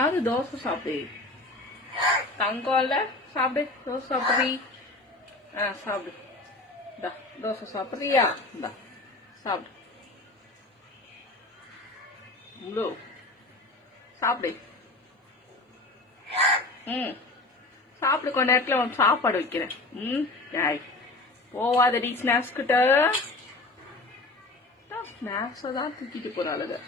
யாரு தோசை சாப்பிடு தங்கம் இல்ல சாப்பிடு தோசை சாப்பிட்றீ சாப்பிடு இந்தா தோசை சாப்பிட்றியா இந்தா சாப்பிடு முழு சாப்பிடு சாப்பிடு கொஞ்ச நேரத்துல சாப்பாடு வைக்கிறேன் யாய் போவாதடி ஸ்நாக்ஸ் கிட்ட ஸ்நாக்ஸை தான் தூக்கிட்டு போறாளுங்க